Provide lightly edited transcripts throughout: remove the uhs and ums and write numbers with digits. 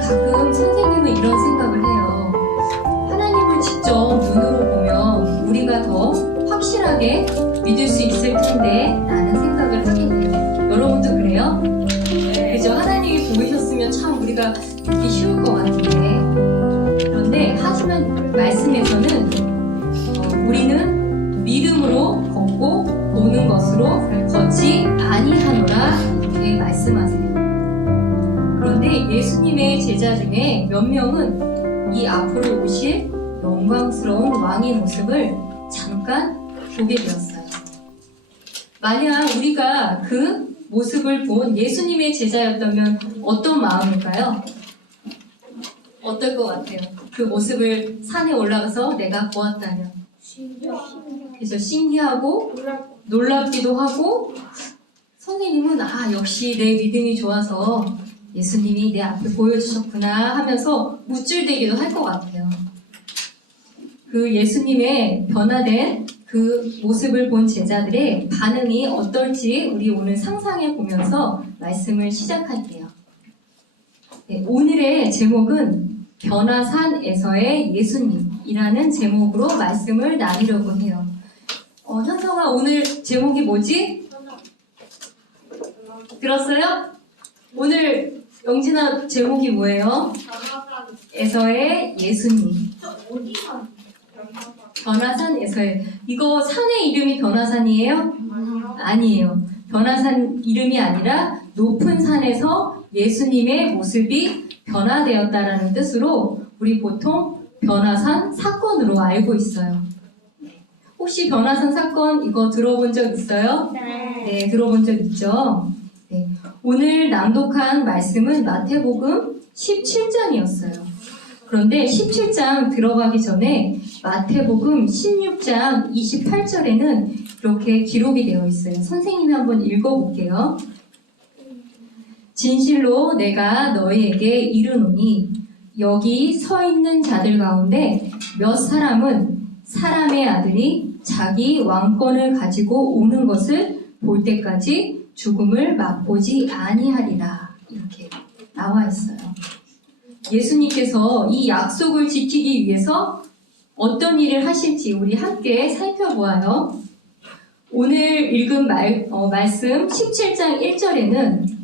가끔 선생님은 이런 생각을 해요. 하나님을 직접 눈으로 보면 우리가 더 확실하게 믿을 수 있을 텐데 라는 생각을 하게 돼요. 여러분도 그래요? 그죠? 하나님이 보이셨으면 참 우리가 믿기 쉬울 것 같은데, 그런데 하지만 말씀에서는 우리는 믿음으로 걷고 보는 것으로 걷지 아니하노라 이렇게 말씀하세요. 그런데 예수님의 제자 중에 몇 명은 이 앞으로 오실 영광스러운 왕의 모습을 잠깐 보게 되었어요. 만약 우리가 그 모습을 본 예수님의 제자였다면 어떤 마음일까요? 어떨 것 같아요? 그 모습을 산에 올라가서 내가 보았다면. 그래서 신기하고 놀랍기도 하고, 선생님은 역시 내 믿음이 좋아서 예수님이 내 앞에 보여주셨구나 하면서 우쭐대기도 할 것 같아요. 그 예수님의 변화된 그 모습을 본 제자들의 반응이 어떨지 우리 오늘 상상해 보면서 말씀을 시작할게요. 네, 오늘의 제목은 변화산에서의 예수님이라는 제목으로 말씀을 나누려고 해요. 현성아, 오늘 제목이 뭐지? 들었어요? 오늘 영진아 제목이 뭐예요? 에서의 예수님. 변화산에서의. 이거 산의 이름이 변화산이에요? 아니에요. 변화산 이름이 아니라 높은 산에서 예수님의 모습이 변화되었다라는 뜻으로 우리 보통 변화산 사건으로 알고 있어요. 혹시 변화산 사건 이거 들어본 적 있어요? 네, 들어본 적 있죠? 네. 오늘 낭독한 말씀은 마태복음 17장이었어요. 그런데 17장 들어가기 전에 마태복음 16장 28절에는 이렇게 기록이 되어 있어요. 선생님이 한번 읽어볼게요. 진실로 내가 너희에게 이르노니 여기 서 있는 자들 가운데 몇 사람은 사람의 아들이 자기 왕권을 가지고 오는 것을 볼 때까지 죽음을 맛보지 아니하리라. 이렇게 나와 있어요. 예수님께서 이 약속을 지키기 위해서 어떤 일을 하실지 우리 함께 살펴보아요. 오늘 읽은 말씀 17장 1절에는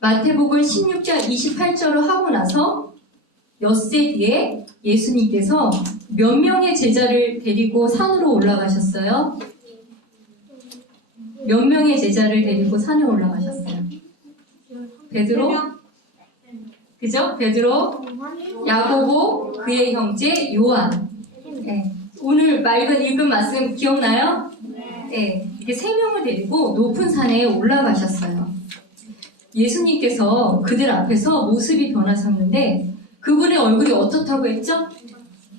마태복음 16장 28절을 하고 나서 엿새 뒤에 예수님께서 몇 명의 제자를 데리고 산으로 올라가셨어요? 몇 명의 제자를 데리고 산에 올라가셨어요? 베드로? 그죠? 베드로, 야고보, 그의 형제 요한. 네. 오늘 읽은 말씀 기억나요? 네. 이렇게 세 명을 데리고 높은 산에 올라가셨어요. 예수님께서 그들 앞에서 모습이 변하셨는데 그분의 얼굴이 어떻다고 했죠?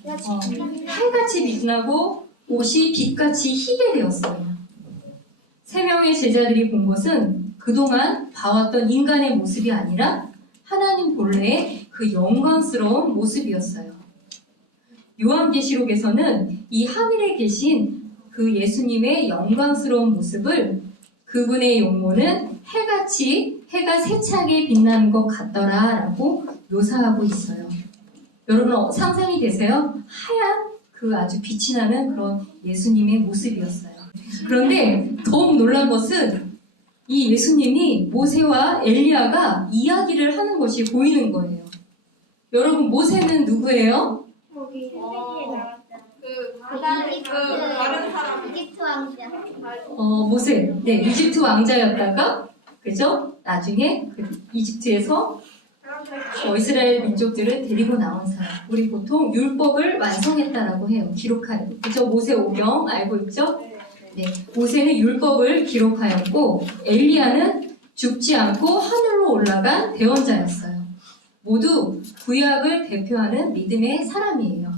해같이 빛나고 옷이 빛같이 희게 되었어요. 세 명의 제자들이 본 것은 그동안 봐왔던 인간의 모습이 아니라 하나님 본래의 그 영광스러운 모습이었어요. 요한계시록에서는 이 하늘에 계신 그 예수님의 영광스러운 모습을 그분의 용모는 해가 세차게 빛나는 것 같더라 라고 묘사하고 있어요. 여러분 상상이 되세요? 하얀 그 아주 빛이 나는 그런 예수님의 모습이었어요. 그런데 더욱 놀란 것은 이 예수님이 모세와 엘리야가 이야기를 하는 것이 보이는 거예요. 여러분 모세는 누구예요? 거기 다른 사람 이집트 왕자. 모세. 네, 이집트 왕자였다가 그죠? 나중에 이집트에서 이스라엘 민족들을 데리고 나온 사람. 우리 보통 율법을 완성했다라고 해요. 기록하여. 그죠? 모세 오경 알고 있죠? 네. 모세는 율법을 기록하였고 엘리야는 죽지 않고 하늘로 올라간 대언자였어요. 모두 구약을 대표하는 믿음의 사람이에요.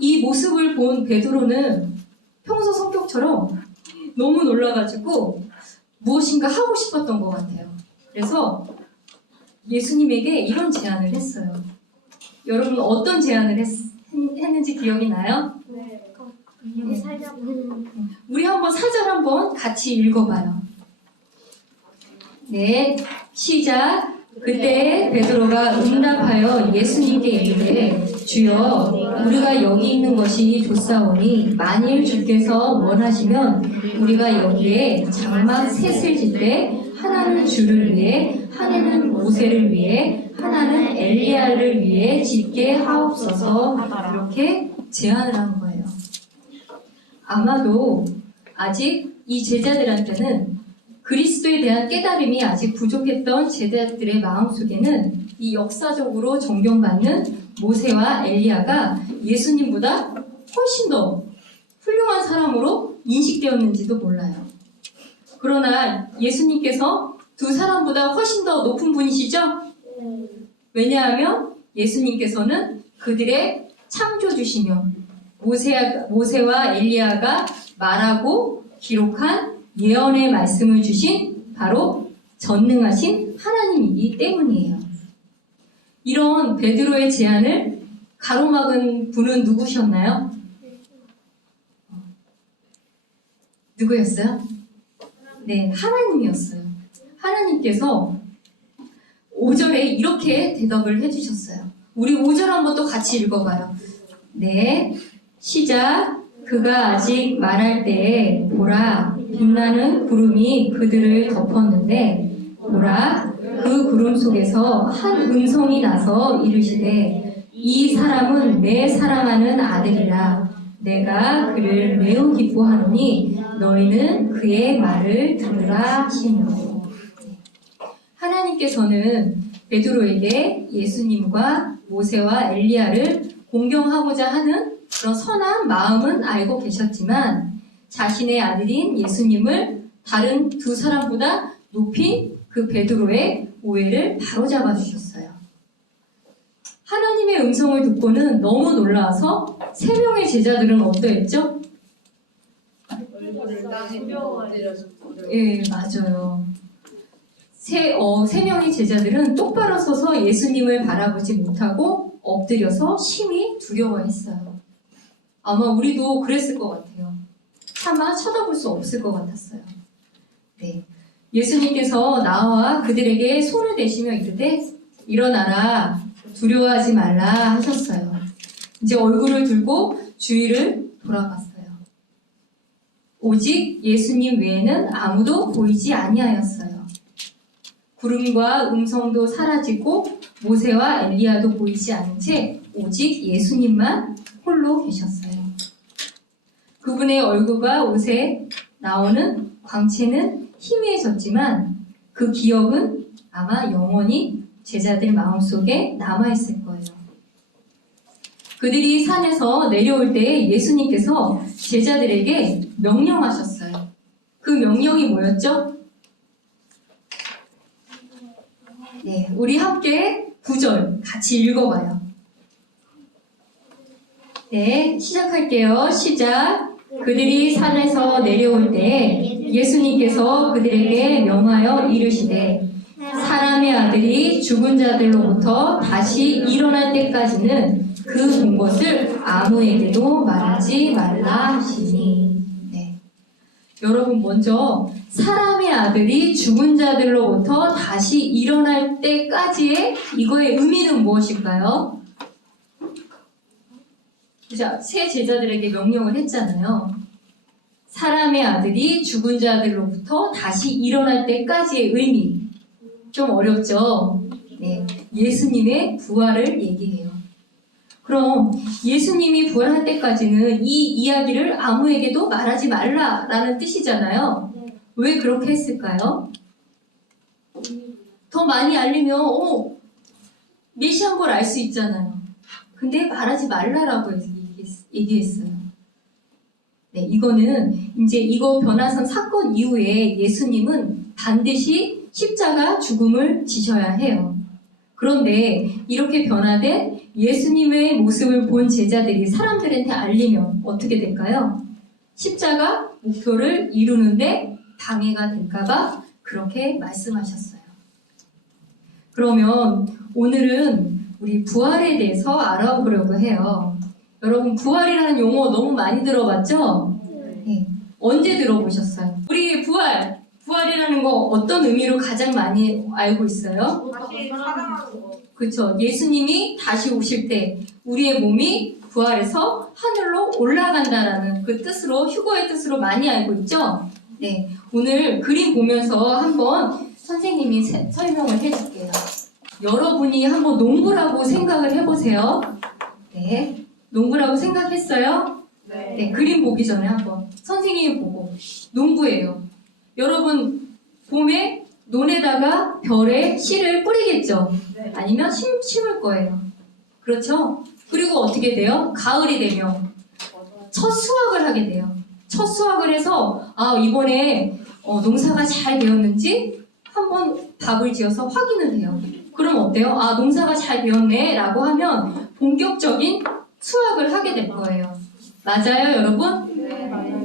이 모습을 본 베드로는 평소 성격처럼 너무 놀라가지고 무엇인가 하고 싶었던 것 같아요. 그래서 예수님에게 이런 제안을 했어요. 여러분 어떤 제안을 했는지 기억이 나요? 네. 우리 한번 사절 한번 같이 읽어봐요. 네, 시작. 그때 베드로가 응답하여 예수님께 이르되 주여 우리가 여기 있는 것이 좋사오니 만일 주께서 원하시면 우리가 여기에 장막 셋을 짓되 하나는 주를 위해 하나는 모세를 위해 하나는 엘리야를 위해 짓게 하옵소서 이렇게 제안을 한 거예요. 아마도 아직 이 제자들한테는 그리스도에 대한 깨달음이 아직 부족했던 제자들의 마음속에는 이 역사적으로 존경받는 모세와 엘리야가 예수님보다 훨씬 더 훌륭한 사람으로 인식되었는지도 몰라요. 그러나 예수님께서 두 사람보다 훨씬 더 높은 분이시죠? 왜냐하면 예수님께서는 그들의 창조주시며 모세와 엘리야가 말하고 기록한 예언의 말씀을 주신 바로 전능하신 하나님이기 때문이에요. 이런 베드로의 제안을 가로막은 분은 누구셨나요? 누구였어요? 네, 하나님이었어요. 하나님께서 5절에 이렇게 대답을 해주셨어요. 우리 5절 한번 또 같이 읽어봐요. 네, 시작. 그가 아직 말할 때에 보라 빛나는 구름이 그들을 덮었는데 보라 그 구름 속에서 한 음성이 나서 이르시되 이 사람은 내 사랑하는 아들이라 내가 그를 매우 기뻐하노니 너희는 그의 말을 들으라 하시니라. 하나님께서는 베드로에게 예수님과 모세와 엘리야를 공경하고자 하는 그런 선한 마음은 알고 계셨지만 자신의 아들인 예수님을 다른 두 사람보다 높인 그 베드로의 오해를 바로잡아 주셨어요. 하나님의 음성을 듣고는 너무 놀라서 세 명의 제자들은 어떠했죠? 예, 맞아요. 세 명의 제자들은 똑바로 서서 예수님을 바라보지 못하고 엎드려서 심히 두려워했어요. 아마 우리도 그랬을 것 같아요. 차마 쳐다볼 수 없을 것 같았어요. 네. 예수님께서 나와 그들에게 손을 대시며 이르되 일어나라 두려워하지 말라 하셨어요. 이제 얼굴을 들고 주위를 돌아봤어요. 오직 예수님 외에는 아무도 보이지 아니하였어요. 구름과 음성도 사라지고 모세와 엘리야도 보이지 않은 채 오직 예수님만 홀로 계셨어요. 그분의 얼굴과 옷에 나오는 광채는 희미해졌지만 그 기억은 아마 영원히 제자들 마음속에 남아있을 거예요. 그들이 산에서 내려올 때 예수님께서 제자들에게 명령하셨어요. 그 명령이 뭐였죠? 네, 우리 함께 9절 같이 읽어봐요. 네, 시작할게요. 시작. 그들이 산에서 내려올 때 예수님께서 그들에게 명하여 이르시되 사람의 아들이 죽은 자들로부터 다시 일어날 때까지는 그 본 것을 아무에게도 말하지 말라 하시니. 네. 여러분 먼저 사람의 아들이 죽은 자들로부터 다시 일어날 때까지의 이거의 의미는 무엇일까요? 자, 세 제자들에게 명령을 했잖아요. 사람의 아들이 죽은 자들로부터 다시 일어날 때까지의 의미. 좀 어렵죠? 네. 예수님의 부활을 얘기해요. 그럼 예수님이 부활할 때까지는 이 이야기를 아무에게도 말하지 말라라는 뜻이잖아요. 왜 그렇게 했을까요? 더 많이 알리면 메시아인 걸 알 수 있잖아요. 근데 말하지 말라라고 얘기했어요. 네, 이거는 이제 이거 변화산 사건 이후에 예수님은 반드시 십자가 죽음을 지셔야 해요. 그런데 이렇게 변화된 예수님의 모습을 본 제자들이 사람들한테 알리면 어떻게 될까요? 십자가 목표를 이루는데 방해가 될까봐 그렇게 말씀하셨어요. 그러면 오늘은 우리 부활에 대해서 알아보려고 해요. 여러분 부활이라는 용어 너무 많이 들어봤죠? 네. 언제 들어보셨어요? 우리 부활 부활이라는 거 어떤 의미로 가장 많이 알고 있어요? 다시 살아나는 거. 그렇죠. 예수님이 다시 오실 때 우리의 몸이 부활해서 하늘로 올라간다라는 그 뜻으로, 휴거의 뜻으로 많이 알고 있죠? 네. 오늘 그림 보면서 한번 선생님이 설명을 해줄게요. 여러분이 한번 농구라고 생각을 해보세요. 네. 농구라고 생각했어요? 네. 그림 보기 전에 한번 선생님이 보고 농구예요. 여러분 봄에 논에다가 별에 씨를 뿌리겠죠? 네. 아니면 심을 거예요. 그렇죠? 그리고 어떻게 돼요? 가을이 되면 첫 수확을 하게 돼요. 첫 수확을 해서 이번에 농사가 잘 되었는지 한번 밥을 지어서 확인을 해요. 그럼 어때요? 농사가 잘 되었네 라고 하면 본격적인 수확을 하게 될 거예요. 맞아요, 여러분?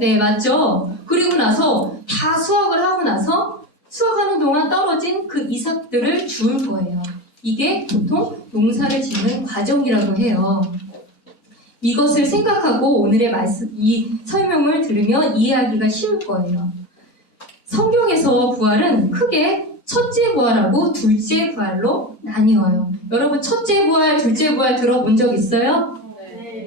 네, 맞죠? 그리고 나서 다 수확을 하고 나서 수확하는 동안 떨어진 그 이삭들을 주울 거예요. 이게 보통 농사를 짓는 과정이라고 해요. 이것을 생각하고 오늘의 말씀, 이 설명을 들으면 이해하기가 쉬울 거예요. 성경에서 부활은 크게 첫째 부활하고 둘째 부활로 나뉘어요. 여러분 첫째 부활, 둘째 부활 들어본 적 있어요?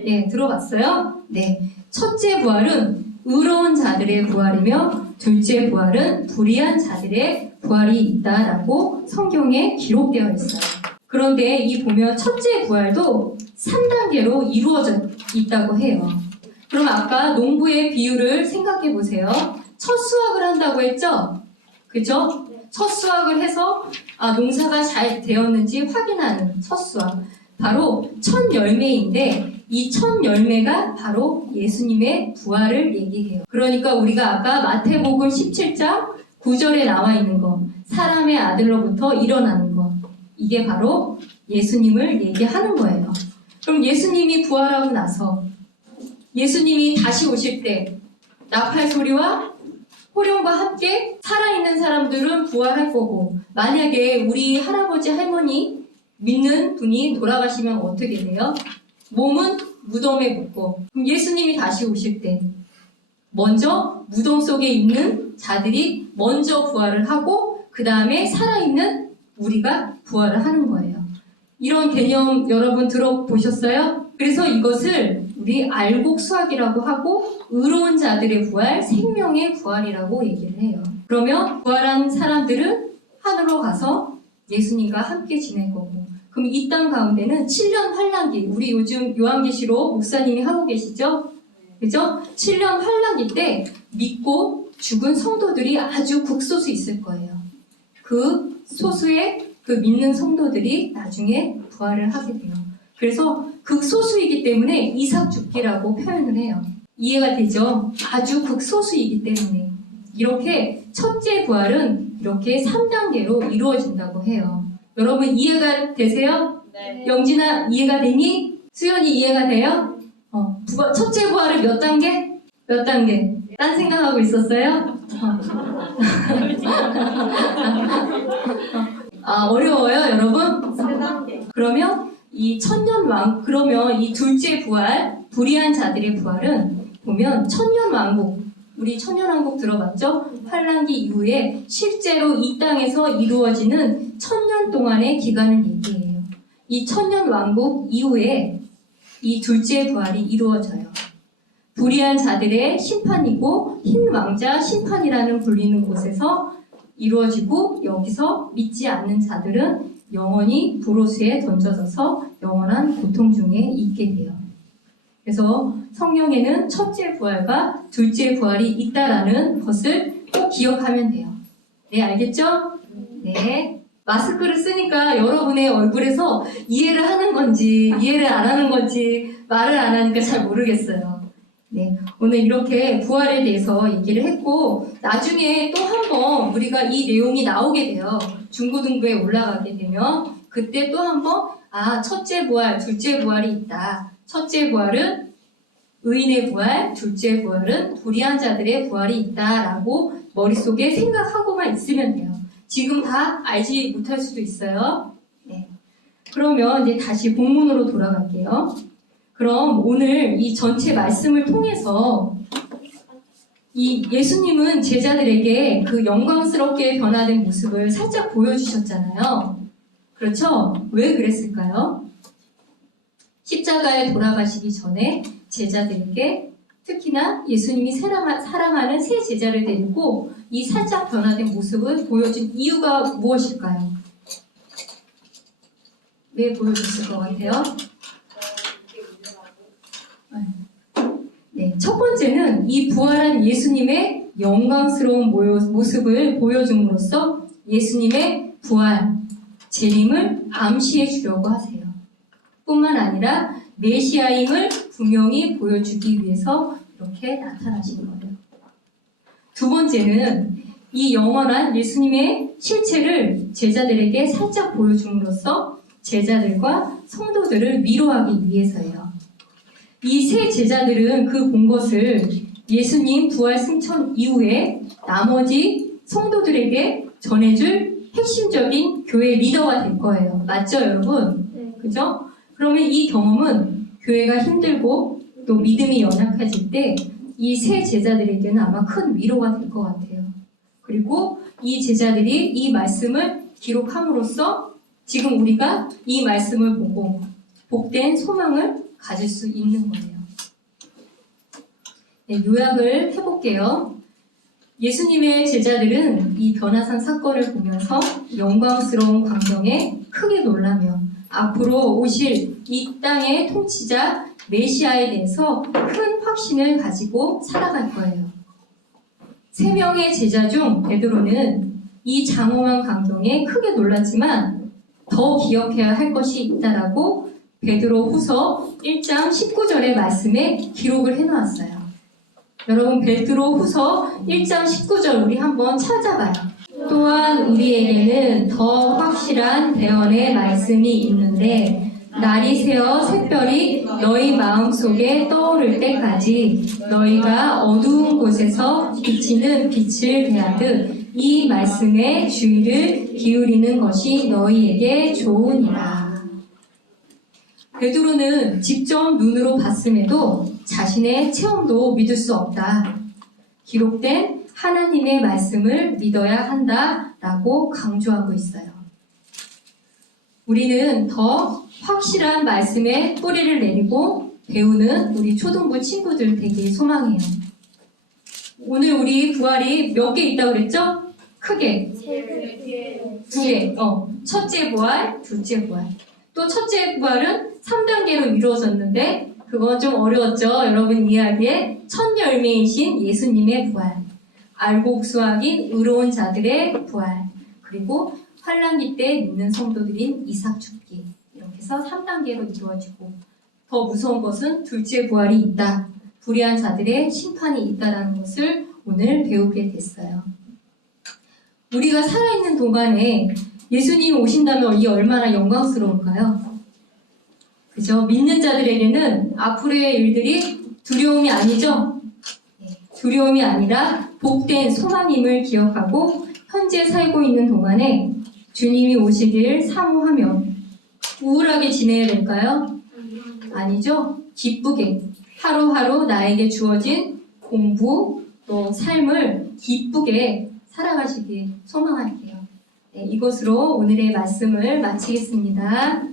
네, 들어봤어요? 네. 첫째 부활은 의로운 자들의 부활이며 둘째 부활은 불의한 자들의 부활이 있다라고 성경에 기록되어 있어요. 그런데 이 보면 첫째 부활도 3단계로 이루어져 있다고 해요. 그럼 아까 농부의 비유를 생각해 보세요. 첫 수확을 한다고 했죠? 그죠? 첫 수확을 해서 농사가 잘 되었는지 확인하는 첫 수확. 바로 첫 열매인데 이 첫 열매가 바로 예수님의 부활을 얘기해요. 그러니까 우리가 아까 마태복음 17장 9절에 나와 있는 거, 사람의 아들로부터 일어나는 거, 이게 바로 예수님을 얘기하는 거예요. 그럼 예수님이 부활하고 나서 예수님이 다시 오실 때 나팔 소리와 호령과 함께 살아있는 사람들은 부활할 거고, 만약에 우리 할아버지 할머니 믿는 분이 돌아가시면 어떻게 돼요? 몸은 무덤에 묻고, 그럼 예수님이 다시 오실 때 먼저 무덤 속에 있는 자들이 먼저 부활을 하고 그 다음에 살아있는 우리가 부활을 하는 거예요. 이런 개념 여러분 들어보셨어요? 그래서 이것을 우리 알곡수학이라고 하고 의로운 자들의 부활, 생명의 부활이라고 얘기를 해요. 그러면 부활한 사람들은 하늘로 가서 예수님과 함께 지낼 거고, 그럼 이 땅 가운데는 7년 환란기, 우리 요즘 요한계시록 목사님이 하고 계시죠? 그죠? 7년 환란기 때 믿고 죽은 성도들이 아주 극소수 있을 거예요. 그 소수의 그 믿는 성도들이 나중에 부활을 하게 돼요. 그래서 극소수이기 때문에 이삭 죽기라고 표현을 해요. 이해가 되죠? 아주 극소수이기 때문에. 이렇게 첫째 부활은 이렇게 3단계로 이루어진다고 해요. 여러분 이해가 되세요? 네. 영진아 이해가 되니? 수연이 이해가 돼요? 첫째 부활은 몇 단계? 몇 단계? 딴 생각하고 있었어요? 어려워요, 여러분? 3단계. 그러면 그러면 이 둘째 부활, 불의한 자들의 부활은 보면 천년왕국, 우리 천년왕국 들어봤죠? 환란기 이후에 실제로 이 땅에서 이루어지는 1000년 동안의 기간을 얘기해요. 이 천년왕국 이후에 이 둘째 부활이 이루어져요. 불의한 자들의 심판이고 흰 왕자 심판이라는 불리는 곳에서 이루어지고, 여기서 믿지 않는 자들은 영원히 불호수에 던져져서 영원한 고통 중에 있게 돼요. 그래서 성경에는 첫째 부활과 둘째 부활이 있다라는 것을 꼭 기억하면 돼요. 네, 알겠죠? 네. 마스크를 쓰니까 여러분의 얼굴에서 이해를 하는 건지 이해를 안 하는 건지 말을 안 하니까 잘 모르겠어요. 네, 오늘 이렇게 부활에 대해서 얘기를 했고, 나중에 또 한 번 우리가 이 내용이 나오게 돼요. 중고등부에 올라가게 되면 그때 또 한 번 첫째 부활, 둘째 부활이 있다. 첫째 부활은 의인의 부활, 둘째 부활은 불의한 자들의 부활이 있다라고 머릿속에 생각하고만 있으면 돼요. 지금 다 알지 못할 수도 있어요. 네. 그러면 이제 다시 본문으로 돌아갈게요. 그럼 오늘 이 전체 말씀을 통해서 이 예수님은 제자들에게 그 영광스럽게 변화된 모습을 살짝 보여주셨잖아요. 그렇죠? 왜 그랬을까요? 십자가에 돌아가시기 전에 제자들에게 특히나 예수님이 사랑하는 세 제자를 데리고 이 살짝 변화된 모습을 보여준 이유가 무엇일까요? 왜 보여줬을 것 같아요? 네, 첫 번째는 이 부활한 예수님의 영광스러운 모습을 보여줌으로써 예수님의 부활, 재림을 암시해 주려고 하세요. 뿐만 아니라 메시아임을 분명히 보여주기 위해서 이렇게 나타나신 거예요. 두 번째는 이 영원한 예수님의 실체를 제자들에게 살짝 보여줌으로써 제자들과 성도들을 위로하기 위해서예요. 이 세 제자들은 그 본 것을 예수님 부활 승천 이후에 나머지 성도들에게 전해줄 핵심적인 교회 리더가 될 거예요. 맞죠, 여러분? 네. 그죠? 그러면 이 경험은 교회가 힘들고 또 믿음이 연약해질 때 이 세 제자들에게는 아마 큰 위로가 될 것 같아요. 그리고 이 제자들이 이 말씀을 기록함으로써 지금 우리가 이 말씀을 보고 복된 소망을 가질 수 있는 거예요. 네, 요약을 해볼게요. 예수님의 제자들은 이 변화산 사건을 보면서 영광스러운 광경에 크게 놀라며 앞으로 오실 이 땅의 통치자 메시아에 대해서 큰 확신을 가지고 살아갈 거예요. 3명의 제자 중 베드로는 이 장엄한 광경에 크게 놀랐지만 더 기억해야 할 것이 있다라고 베드로 후서 1장 19절의 말씀에 기록을 해놓았어요. 여러분 베드로 후서 1장 19절 우리 한번 찾아봐요. 또한 우리에게는 더 확실한 대언의 말씀이 있는데 날이 새어 샛별이 너희 마음속에 떠오를 때까지 너희가 어두운 곳에서 비치는 빛을 대하듯 이 말씀에 주의를 기울이는 것이 너희에게 좋으니라. 베드로는 직접 눈으로 봤음에도 자신의 체험도 믿을 수 없다. 기록된 하나님의 말씀을 믿어야 한다라고 강조하고 있어요. 우리는 더 확실한 말씀에 뿌리를 내리고 배우는 우리 초등부 친구들 되길 소망해요. 오늘 우리 부활이 몇 개 있다고 그랬죠? 크게 2개. 첫째 부활, 둘째 부활. 또 첫째 부활은 3단계로 이루어졌는데 그건 좀 어려웠죠? 여러분 이야기에 첫 열매이신 예수님의 부활, 알곡수학인 의로운 자들의 부활, 그리고 환란기 때 믿는 성도들인 이삭 죽기, 이렇게 해서 3단계로 이루어지고 더 무서운 것은 둘째 부활이 있다, 불의한 자들의 심판이 있다라는 것을 오늘 배우게 됐어요. 우리가 살아있는 동안에 예수님이 오신다면 이 얼마나 영광스러울까요? 그죠? 믿는 자들에게는 앞으로의 일들이 두려움이 아니죠? 두려움이 아니라 복된 소망임을 기억하고 현재 살고 있는 동안에 주님이 오시길 사모하며 우울하게 지내야 될까요? 아니죠? 기쁘게 하루하루 나에게 주어진 공부 또 삶을 기쁘게 살아가시길 소망할게요. 네, 이것으로 오늘의 말씀을 마치겠습니다.